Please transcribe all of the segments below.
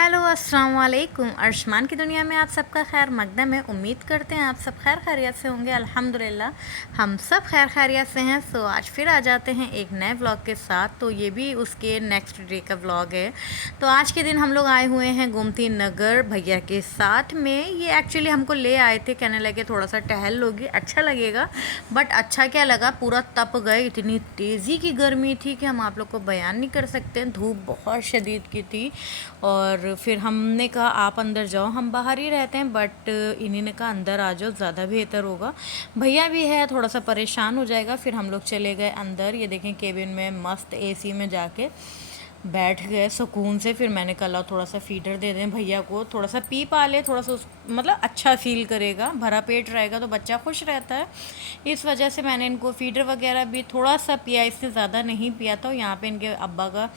Hello अस्सलाम वालेकुम। अर्शमान की दुनिया में आप सबका खैर मकदम है। उम्मीद करते हैं आप सब खैर खैरियत से होंगे। अल्हम्दुलिल्लाह हम सब खैर खैरियत से हैं। सो आज फिर आ जाते हैं एक नए व्लॉग के साथ। तो ये भी उसके नेक्स्ट डे का व्लॉग है। तो आज के दिन हम लोग आए हुए हैं गोमती नगर भैया के साथ में। ये एक्चुअली हमको ले आए थे, कहने लगे थोड़ा सा टहल लोगी अच्छा लगेगा। बट अच्छा क्या लगा, पूरा तप गए। इतनी तेज़ी की गर्मी थी कि हम आप लोग को बयान नहीं कर सकते। धूप बहुत शदीद की थी और फिर हमने कहा आप अंदर जाओ, हम बाहर ही रहते हैं। बट इन्हीं ने कहा अंदर आ जाओ, ज़्यादा बेहतर होगा। भैया भी है, थोड़ा सा परेशान हो जाएगा। फिर हम लोग चले गए अंदर। ये देखें केबिन में मस्त एसी में जाके बैठ गए सुकून से। फिर मैंने कहा थोड़ा सा फीडर दे दें भैया को, थोड़ा सा पी पा ले, थोड़ा सा मतलब अच्छा फील करेगा। भरा पेट रहेगा तो बच्चा खुश रहता है। इस वजह से मैंने इनको फीडर वगैरह भी थोड़ा सा पिया, इससे ज़्यादा नहीं पिया था। यहाँ पे इनके अब्बा का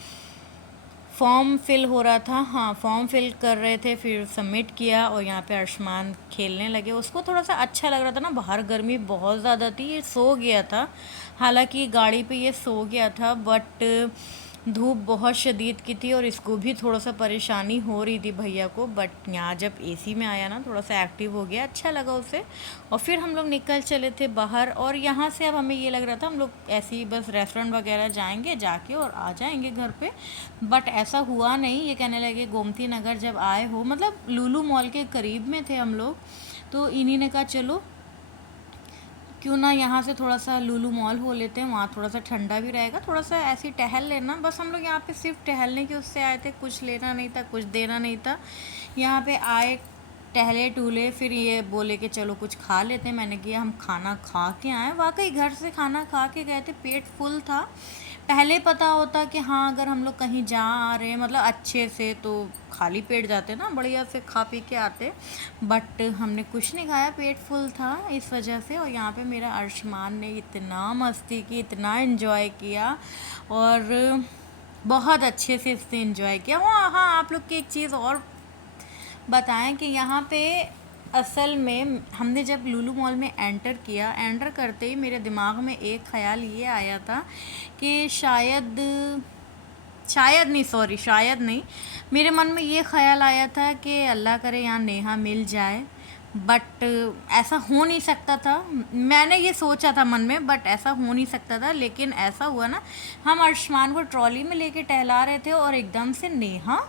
फॉर्म फिल हो रहा था। हाँ, फॉर्म फिल कर रहे थे, फिर सबमिट किया। और यहाँ पे अर्शमान खेलने लगे। उसको थोड़ा सा अच्छा लग रहा था ना, बाहर गर्मी बहुत ज़्यादा थी। ये सो गया था, हालांकि गाड़ी पे ये सो गया था, बट धूप बहुत शदीद की थी और इसको भी थोड़ा सा परेशानी हो रही थी भैया को। बट यहाँ जब एसी में आया ना, थोड़ा सा एक्टिव हो गया, अच्छा लगा उसे। और फिर हम लोग निकल चले थे बाहर। और यहाँ से अब हमें ये लग रहा था हम लोग ऐसे ही बस रेस्टोरेंट वगैरह जाएंगे, जाके और आ जाएंगे घर पे। बट ऐसा हुआ नहीं। ये कहने लगे गोमती नगर जब आए हो, मतलब लुलु मॉल के करीब में थे हम लोग, तो इन्हीं ने कहा चलो क्यों ना यहाँ से थोड़ा सा लुलु मॉल हो लेते हैं, वहाँ थोड़ा सा ठंडा भी रहेगा, थोड़ा सा ऐसे ही टहल लेना। बस हम लोग यहाँ पे सिर्फ टहलने के उससे आए थे, कुछ लेना नहीं था, कुछ देना नहीं था। यहाँ पे आए, टहले टूले, फिर ये बोले कि चलो कुछ खा लेते हैं। मैंने किया हम खाना खा के आए। वाकई घर से खाना खा के गए थे, पेट फुल था। पहले पता होता कि हाँ अगर हम लोग कहीं जा आ रहे हैं मतलब अच्छे से, तो खाली पेट जाते ना, बढ़िया से खा पी के आते। बट हमने कुछ नहीं खाया, पेट फुल था इस वजह से। और यहाँ पे मेरा अर्शमान ने इतना मस्ती की, इतना इन्जॉय किया और बहुत अच्छे से इसने इन्जॉय किया। हाँ, आप लोग की एक चीज़ और बताएं कि यहाँ पे असल में हमने जब लुलु मॉल में एंटर किया, एंटर करते ही मेरे दिमाग में एक ख़्याल ये आया था कि शायद नहीं, मेरे मन में ये ख़्याल आया था कि अल्लाह करे यहाँ नेहा मिल जाए। बट ऐसा हो नहीं सकता था। मैंने ये सोचा था मन में, बट ऐसा हो नहीं सकता था। लेकिन ऐसा हुआ ना, हम अर्शमान को ट्रॉली में लेके टहला रहे थे और एकदम से नेहा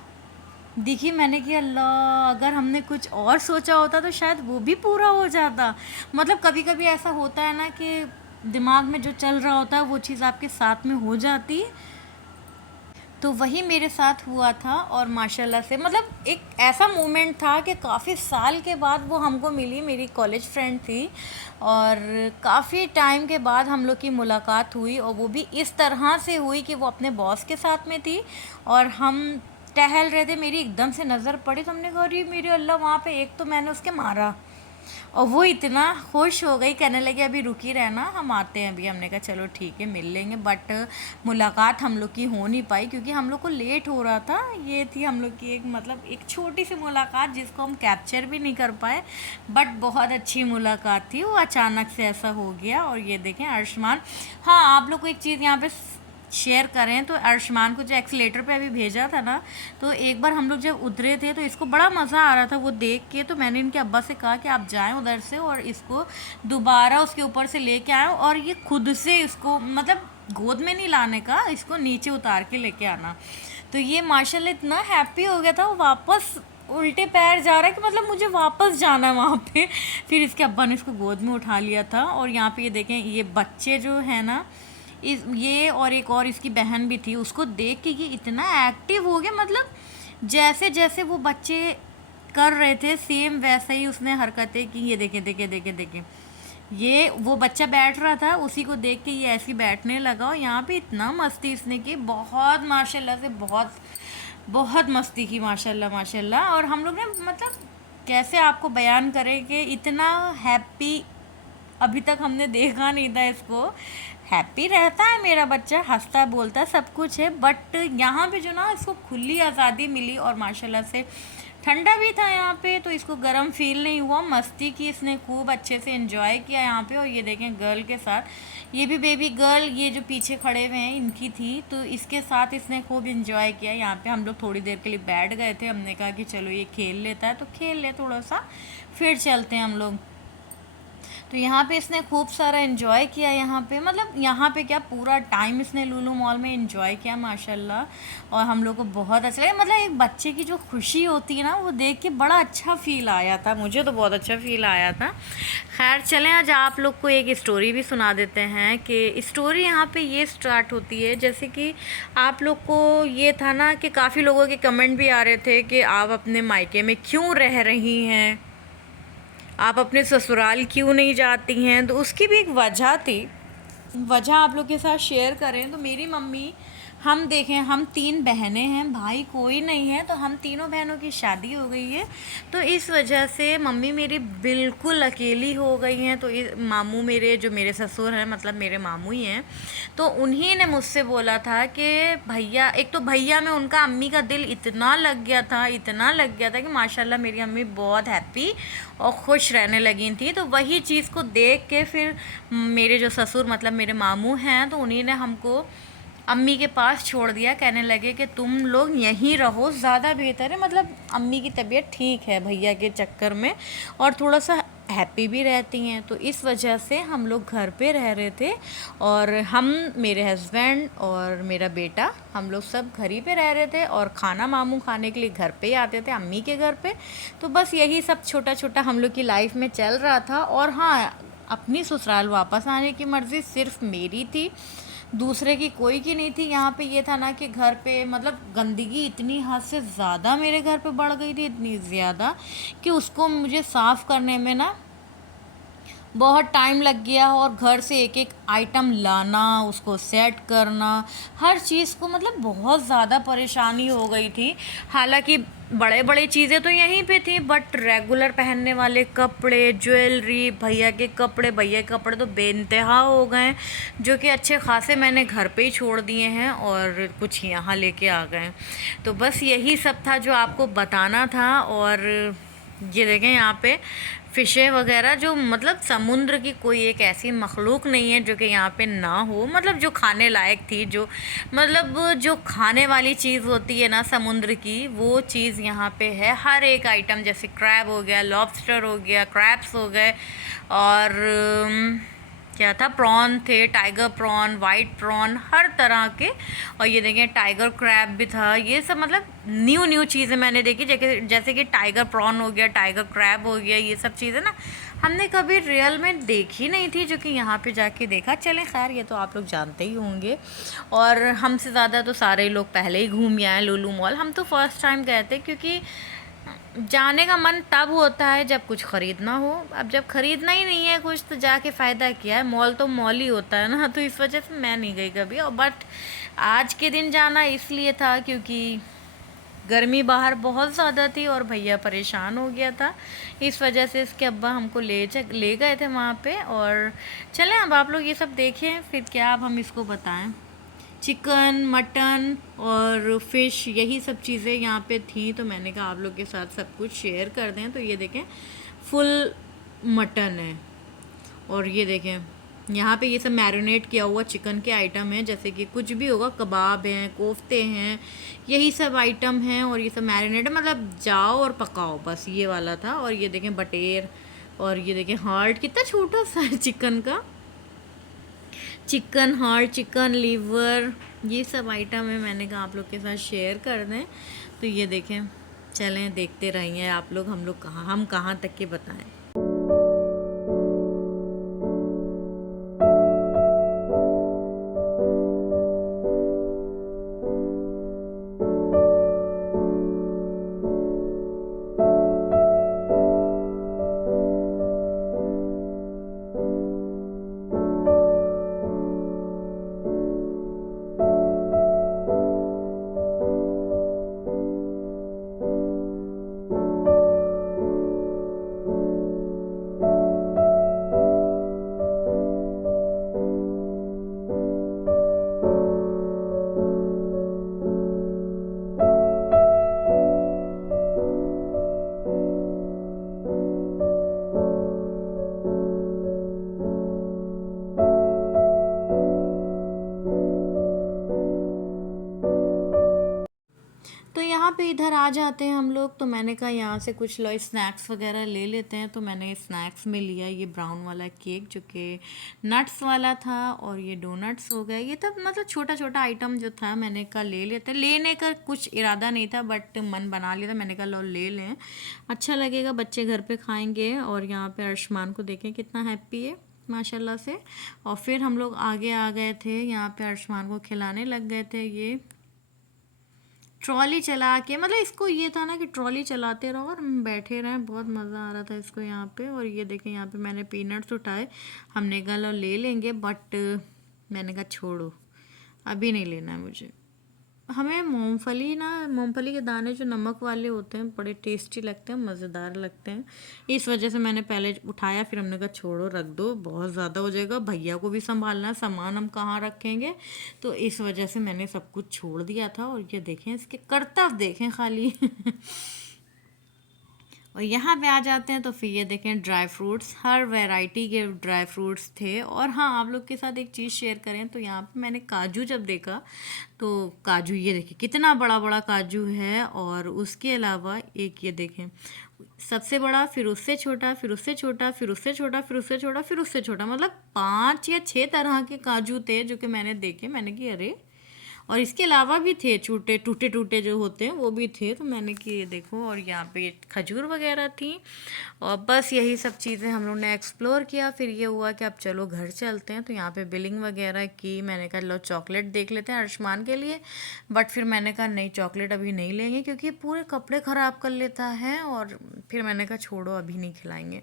दिखी। मैंने कि अल्लाह, अगर हमने कुछ और सोचा होता तो शायद वो भी पूरा हो जाता। मतलब कभी कभी ऐसा होता है ना कि दिमाग में जो चल रहा होता है वो चीज़ आपके साथ में हो जाती है। तो वही मेरे साथ हुआ था और माशाल्लाह से मतलब एक ऐसा मोमेंट था कि काफ़ी साल के बाद वो हमको मिली। मेरी कॉलेज फ्रेंड थी और काफ़ी टाइम के बाद हम लोग की मुलाकात हुई, और वो भी इस तरह से हुई कि वो अपने बॉस के साथ में थी और हम टहल रहे थे। मेरी एकदम से नज़र पड़ी तो हमने कहा अरे मेरे अल्लाह, वहाँ पे एक तो मैंने उसके मारा। और वो इतना खुश हो गई, कहने लगी अभी रुकी रहना, हम आते हैं अभी। हमने कहा चलो ठीक है, मिल लेंगे। बट मुलाकात हम लोग की हो नहीं पाई क्योंकि हम लोग को लेट हो रहा था। ये थी हम लोग की एक मतलब एक छोटी सी मुलाकात जिसको हम कैप्चर भी नहीं कर पाए, बट बहुत अच्छी मुलाकात थी। वो अचानक से ऐसा हो गया। और ये देखें अर्शमान, हाँ आप लोग को एक चीज़ यहाँ पे शेयर करें तो अर्शमान को जो एक्सीलेटर पे अभी भेजा था ना, तो एक बार हम लोग जब उतरे थे तो इसको बड़ा मज़ा आ रहा था वो देख के। तो मैंने इनके अब्बा से कहा कि आप जाएं उधर से और इसको दोबारा उसके ऊपर से लेके आए, और ये खुद से इसको मतलब गोद में नहीं लाने का, इसको नीचे उतार के लेके आना। तो ये माशाल्लाह इतना हैप्पी हो गया था, वो वापस उल्टे पैर जा रहा है कि मतलब मुझे वापस जाना है वहाँ पे। फिर इसके अब्बा ने इसको गोद में उठा लिया था। और यहाँ पे ये देखें, ये बच्चे जो है ना, ये और एक और इसकी बहन भी थी, उसको देख के ये इतना एक्टिव हो गया। मतलब जैसे जैसे वो बच्चे कर रहे थे सेम वैसे ही उसने हरकतें की। ये देखें देखें देखें देखें, ये वो बच्चा बैठ रहा था, उसी को देख के ये ऐसे ही बैठने लगा। और यहाँ पे इतना मस्ती इसने की, बहुत माशाल्लाह से बहुत बहुत मस्ती की, माशाल्लाह माशाल्लाह। और हम लोग ने मतलब कैसे आपको बयान करें कि इतना हैप्पी अभी तक हमने देखा नहीं था इसको। हैप्पी रहता है मेरा बच्चा, हंसता बोलता सब कुछ है। बट यहाँ पे जो ना इसको खुली आज़ादी मिली और माशाल्लाह से ठंडा भी था यहाँ पे, तो इसको गर्म फील नहीं हुआ। मस्ती की इसने, खूब अच्छे से एंजॉय किया यहाँ पे। और ये देखें गर्ल के साथ, ये भी बेबी गर्ल, ये जो पीछे खड़े हुए हैं इनकी थी, तो इसके साथ इसने खूब एंजॉय किया यहाँ पे। हम लोग थोड़ी देर के लिए बैठ गए थे, हमने कहा कि चलो ये खेल लेता है तो खेल ले थोड़ा सा, फिर चलते हैं हम लोग। तो यहाँ पे इसने खूब सारा एंजॉय किया यहाँ पे, मतलब यहाँ पे क्या पूरा टाइम इसने लुलु मॉल में एंजॉय किया माशाल्लाह। और हम लोग को बहुत अच्छा लगा, मतलब एक बच्चे की जो खुशी होती है ना, वो देख के बड़ा अच्छा फील आया था, मुझे तो बहुत अच्छा फील आया था। खैर चलें, आज आप लोग को एक स्टोरी भी सुना देते हैं। कि स्टोरी यहाँ पे ये स्टार्ट होती है, जैसे कि आप लोग को ये था ना कि काफ़ी लोगों के कमेंट भी आ रहे थे कि आप अपने मायके में क्यों रह रही हैं, आप अपने ससुराल क्यों नहीं जाती हैं। तो उसकी भी एक वजह थी, वजह आप लोग के साथ शेयर करें तो मेरी मम्मी, हम देखें हम 3 बहनें हैं, भाई कोई नहीं है, तो हम तीनों बहनों की शादी हो गई है। तो इस वजह से मम्मी मेरी बिल्कुल अकेली हो गई हैं। तो मामू मेरे, जो मेरे ससुर हैं, मतलब मेरे मामू ही हैं, तो उन्हीं ने मुझसे बोला था कि भैया, एक तो भैया में उनका अम्मी का दिल इतना लग गया था, इतना लग गया था कि माशाल्लाह मेरी अम्मी बहुत हैप्पी और खुश रहने लगी थी। तो वही चीज़ को देख के फिर मेरे जो ससुर, मतलब मेरे मामू हैं, तो उन्हीं ने हमको अम्मी के पास छोड़ दिया। कहने लगे कि तुम लोग यहीं रहो, ज़्यादा बेहतर है, मतलब अम्मी की तबीयत ठीक है भैया के चक्कर में, और थोड़ा सा हैप्पी भी रहती हैं। तो इस वजह से हम लोग घर पे रह रहे थे, और हम, मेरे हस्बैंड और मेरा बेटा, हम लोग सब घर ही पे रह रहे थे। और खाना मामू खाने के लिए घर पे ही आते थे, अम्मी के घर पे। तो बस यही सब छोटा छोटा हम लोग की लाइफ में चल रहा था। और हाँ, अपनी ससुराल वापस आने की मर्ज़ी सिर्फ मेरी थी, दूसरे की कोई की नहीं थी। यहाँ पे ये था ना कि घर पे मतलब गंदगी इतनी हद से ज़्यादा मेरे घर पे बढ़ गई थी, इतनी ज़्यादा कि उसको मुझे साफ़ करने में ना बहुत टाइम लग गया। और घर से एक एक आइटम लाना, उसको सेट करना, हर चीज़ को मतलब बहुत ज़्यादा परेशानी हो गई थी। हालांकि बड़े बड़े चीज़ें तो यहीं पे थी, बट रेगुलर पहनने वाले कपड़े, ज्वेलरी, भैया के कपड़े तो बेइंतहा हो गए, जो कि अच्छे खासे मैंने घर पे ही छोड़ दिए हैं और कुछ यहाँ लेके आ गए। तो बस यही सब था जो आपको बताना था। और ये देखें यहाँ पे फ़िशें वगैरह, जो मतलब समुद्र की कोई एक ऐसी मखलूक नहीं है जो कि यहाँ पे ना हो, मतलब जो खाने लायक थी, जो मतलब जो खाने वाली चीज़ होती है ना समुद्र की, वो चीज़ यहाँ पे है। हर एक आइटम, जैसे क्रैब हो गया, लॉबस्टर हो गया, क्रैब्स हो गए, और क्या था, प्रॉन थे, टाइगर प्रॉन, वाइट प्रॉन, हर तरह के। और ये देखें टाइगर क्रैब भी था। ये सब मतलब न्यू न्यू चीज़ें मैंने देखी, जैसे कि टाइगर प्रॉन हो गया, टाइगर क्रैब हो गया। ये सब चीज़ें ना हमने कभी रियल में देखी नहीं थी, जो कि यहाँ पे जाके देखा। चलें खैर, ये तो आप लोग जानते ही होंगे, और हमसे ज़्यादा तो सारे लोग पहले ही घूम आए लुलु मॉल। हम तो फर्स्ट टाइम गए थे, क्योंकि जाने का मन तब होता है जब कुछ ख़रीदना हो। अब जब ख़रीदना ही नहीं है कुछ, तो जाके फ़ायदा क्या है, मॉल तो मॉल ही होता है ना। तो इस वजह से मैं नहीं गई कभी। और बट आज के दिन जाना इसलिए था क्योंकि गर्मी बाहर बहुत ज़्यादा थी और भैया परेशान हो गया था। इस वजह से इसके अब्बा हमको ले गए थे वहाँ पे। और चलें, अब आप लोग ये सब देखें, फिर क्या अब हम इसको बताएं। चिकन, मटन और फ़िश, यही सब चीज़ें यहाँ पे थी, तो मैंने कहा आप लोग के साथ सब कुछ शेयर कर दें। तो ये देखें फुल मटन है, और ये देखें यहाँ पे ये सब मैरिनेट किया हुआ चिकन के आइटम हैं, जैसे कि कुछ भी होगा, कबाब हैं, कोफ्ते हैं, यही सब आइटम हैं। और ये सब मैरिनेट है, मतलब जाओ और पकाओ, बस ये वाला था। और ये देखें बटेर, और ये देखें हार्ट, कितना छोटा सा है चिकन का, चिकन हार्ट, चिकन लीवर, ये सब आइटम है। मैंने कहा आप लोग के साथ शेयर कर दें। तो ये देखें, चलें देखते रहिए आप लोग, हम कहाँ तक के बताएं। पे इधर आ जाते हैं हम लोग, तो मैंने कहा यहाँ से कुछ लो स्नैक्स वगैरह ले लेते हैं। तो मैंने स्नैक्स में लिया ये ब्राउन वाला केक जो कि नट्स वाला था, और ये डोनट्स हो गए। ये तब मतलब छोटा छोटा आइटम जो था, मैंने कहा ले लेते। लेने का कुछ इरादा नहीं था, बट मन बना लिया था। मैंने कहा लो ले लें, अच्छा लगेगा, बच्चे घर पे खाएंगे। और यहाँ पे आयुष्मान को देखें कितना हैप्पी है माशाल्लाह से। और फिर हम लोग आगे आ गए थे, यहाँ पे आयुष्मान को खिलाने लग गए थे। ये ट्रॉली चला के, मतलब इसको ये था ना कि ट्रॉली चलाते रहो और हम बैठे रहें, बहुत मज़ा आ रहा था इसको यहाँ पे। और ये देखें यहाँ पे मैंने पीनट्स उठाए, हमने कहा लो ले लेंगे, बट मैंने कहा छोड़ो, अभी नहीं लेना है मुझे। हमें मूंगफली ना, मूंगफली के दाने जो नमक वाले होते हैं बड़े टेस्टी लगते हैं, मज़ेदार लगते हैं। इस वजह से मैंने पहले उठाया, फिर हमने कहा छोड़ो रख दो, बहुत ज़्यादा हो जाएगा, भैया को भी संभालना है, सामान हम कहाँ रखेंगे। तो इस वजह से मैंने सब कुछ छोड़ दिया था। और ये देखें इसके करतब देखें खाली और यहाँ पे आ जाते हैं तो फिर ये देखें ड्राई फ्रूट्स, हर वैरायटी के ड्राई फ्रूट्स थे। और हाँ, आप लोग के साथ एक चीज़ शेयर करें तो यहाँ पे मैंने काजू जब देखा, तो काजू ये देखिए कितना बड़ा बड़ा काजू है। और उसके अलावा एक ये देखें सबसे बड़ा, फिर उससे छोटा, फिर उससे छोटा, फिर उससे छोटा, फिर उससे छोटा, फिर उससे छोटा, मतलब 5 या 6 तरह के काजू थे जो कि मैंने देखे। मैंने कि अरे, और इसके अलावा भी थे छोटे टूटे टूटे जो होते हैं वो भी थे। तो मैंने कि ये देखो, और यहाँ पे खजूर वगैरह थी। और बस यही सब चीज़ें हम लोग ने एक्सप्लोर किया। फिर ये हुआ कि अब चलो घर चलते हैं। तो यहाँ पे बिलिंग वगैरह की, मैंने कहा लो चॉकलेट देख लेते हैं आयुष्मान के लिए, बट फिर मैंने कहा नहीं, चॉकलेट अभी नहीं लेंगे क्योंकि पूरे कपड़े ख़राब कर लेता है। और फिर मैंने कहा छोड़ो, अभी नहीं खिलाएंगे,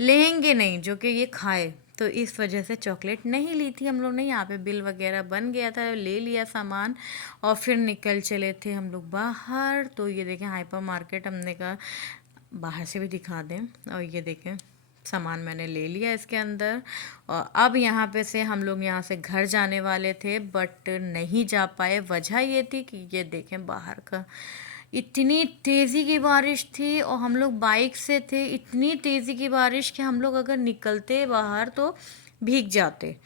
लेंगे नहीं जो कि ये खाए। तो इस वजह से चॉकलेट नहीं ली थी हम लोग ने। यहाँ पे बिल वगैरह बन गया था, ले लिया सामान, और फिर निकल चले थे हम लोग बाहर। तो ये देखें हाइपर मार्केट, हमने कहा बाहर से भी दिखा दें। और ये देखें सामान मैंने ले लिया इसके अंदर। और अब यहाँ पे से हम लोग यहाँ से घर जाने वाले थे, बट नहीं जा पाए। वजह ये थी कि ये देखें बाहर का इतनी तेज़ी की बारिश थी, और हम लोग बाइक से थे, इतनी तेज़ी की बारिश कि हम लोग अगर निकलते बाहर तो भीग जाते।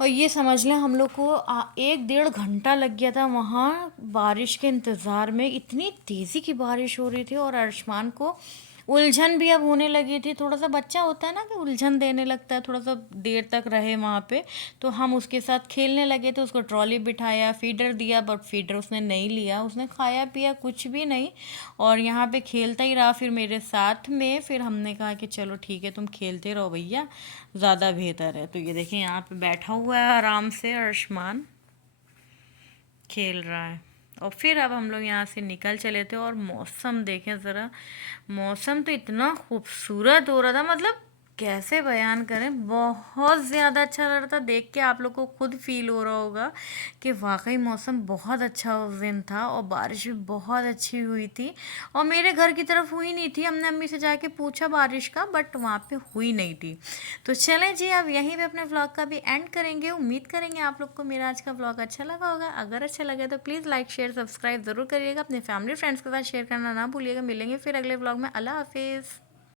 और ये समझ लें हम लोग को 1 डेढ़ घंटा लग गया था वहाँ बारिश के इंतज़ार में। इतनी तेज़ी की बारिश हो रही थी, और आयुष्मान को उलझन भी अब होने लगी थी। थोड़ा सा बच्चा होता है ना कि उलझन देने लगता है, थोड़ा सा देर तक रहे वहाँ पे। तो हम उसके साथ खेलने लगे थे, उसको ट्रॉली बिठाया, फीडर दिया, बट फीडर उसने नहीं लिया, उसने खाया पिया कुछ भी नहीं, और यहाँ पे खेलता ही रहा फिर मेरे साथ में। फिर हमने कहा कि चलो ठीक है, तुम खेलते रहो भैया, ज़्यादा बेहतर है। तो ये देखें यहाँ पे बैठा हुआ है आराम से आयुष्मान, खेल रहा है। और फिर अब हम लोग यहाँ से निकल चले थे, और मौसम देखें ज़रा, मौसम तो इतना खूबसूरत हो रहा था, मतलब कैसे बयान करें, बहुत ज़्यादा अच्छा लग रहा था। देख के आप लोग को खुद फील हो रहा होगा कि वाकई मौसम बहुत अच्छा उस दिन था, और बारिश भी बहुत अच्छी हुई थी। और मेरे घर की तरफ हुई नहीं थी, हमने अम्मी से जाके पूछा बारिश का, बट वहाँ पे हुई नहीं थी। तो चलें जी, अब यहीं पे अपने व्लॉग का भी एंड करेंगे। उम्मीद करेंगे आप लोग को मेरा आज का व्लॉग अच्छा लगा होगा। अगर अच्छा लगे तो प्लीज़ लाइक शेयर सब्सक्राइब ज़रूर करिएगा, अपने फैमिली फ्रेंड्स के साथ शेयर करना ना भूलिएगा। मिलेंगे फिर अगले व्लॉग में। अल्लाह हाफिज़।